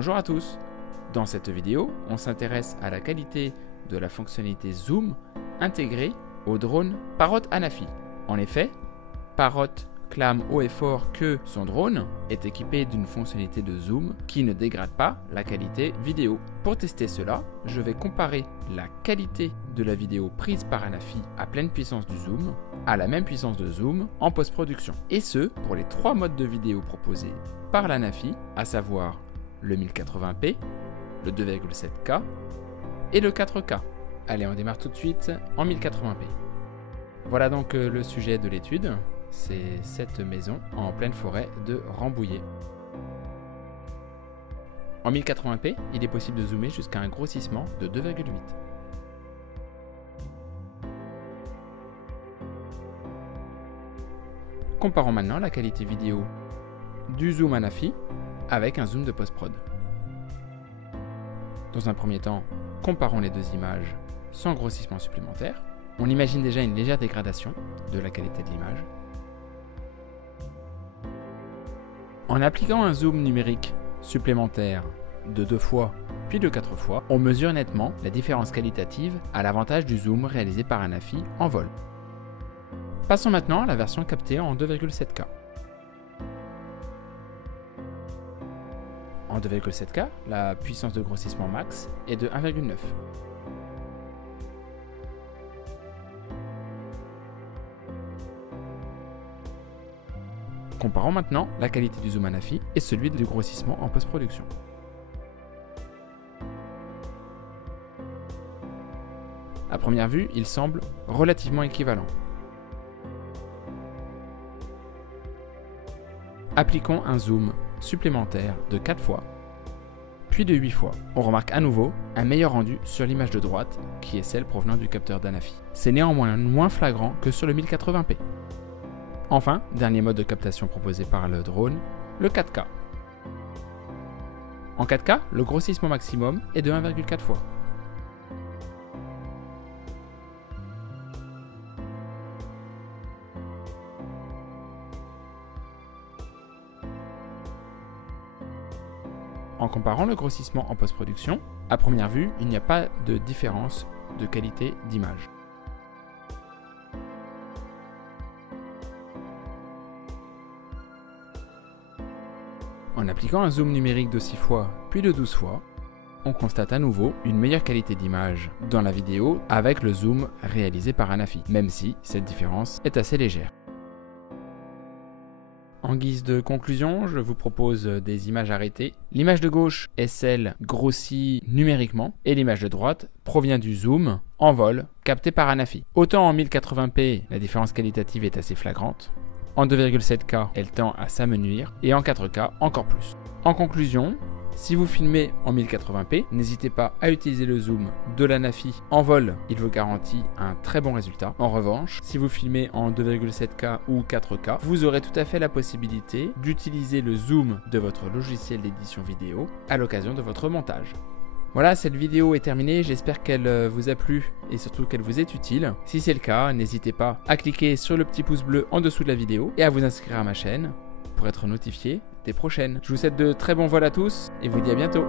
Bonjour à tous. Dans cette vidéo, on s'intéresse à la qualité de la fonctionnalité Zoom intégrée au drone Parrot Anafi. En effet, Parrot clame haut et fort que son drone est équipé d'une fonctionnalité de zoom qui ne dégrade pas la qualité vidéo. Pour tester cela, je vais comparer la qualité de la vidéo prise par Anafi à pleine puissance du zoom à la même puissance de zoom en post-production. Et ce, pour les trois modes de vidéo proposés par l'Anafi, à savoir le 1080p, le 2,7K et le 4K. Allez, on démarre tout de suite en 1080p. Voilà donc le sujet de l'étude. C'est cette maison en pleine forêt de Rambouillet. En 1080p, il est possible de zoomer jusqu'à un grossissement de 2,8. Comparons maintenant la qualité vidéo du zoom Anafi avec un zoom de post-prod. Dans un premier temps, comparons les deux images sans grossissement supplémentaire. On imagine déjà une légère dégradation de la qualité de l'image. En appliquant un zoom numérique supplémentaire de 2 fois puis de 4 fois, on mesure nettement la différence qualitative à l'avantage du zoom réalisé par Anafi en vol. Passons maintenant à la version captée en 2,7K. En 2,7K, la puissance de grossissement max est de 1,9. Comparons maintenant la qualité du zoom Anafi et celui du grossissement en post-production. À première vue, ils semblent relativement équivalents. Appliquons un zoom supplémentaire de 4 fois, puis de 8 fois. On remarque à nouveau un meilleur rendu sur l'image de droite, qui est celle provenant du capteur d'Anafi. C'est néanmoins moins flagrant que sur le 1080p. Enfin, dernier mode de captation proposé par le drone, le 4K. En 4K, le grossissement maximum est de 1,4 fois. En comparant le grossissement en post-production, à première vue, il n'y a pas de différence de qualité d'image. En appliquant un zoom numérique de 6 fois puis de 12 fois, on constate à nouveau une meilleure qualité d'image dans la vidéo avec le zoom réalisé par Anafi, même si cette différence est assez légère. En guise de conclusion, je vous propose des images arrêtées. L'image de gauche est celle grossie numériquement et l'image de droite provient du zoom en vol capté par Anafi. Autant en 1080p, la différence qualitative est assez flagrante. En 2,7K, elle tend à s'amenuire et en 4K encore plus. En conclusion, si vous filmez en 1080p, n'hésitez pas à utiliser le zoom de l'Anafi en vol, il vous garantit un très bon résultat. En revanche, si vous filmez en 2,7K ou 4K, vous aurez tout à fait la possibilité d'utiliser le zoom de votre logiciel d'édition vidéo à l'occasion de votre montage. Voilà, cette vidéo est terminée, j'espère qu'elle vous a plu et surtout qu'elle vous est utile. Si c'est le cas, n'hésitez pas à cliquer sur le petit pouce bleu en dessous de la vidéo et à vous inscrire à ma chaîne pour être notifié des prochaines. Je vous souhaite de très bons vols à tous et vous dis à bientôt.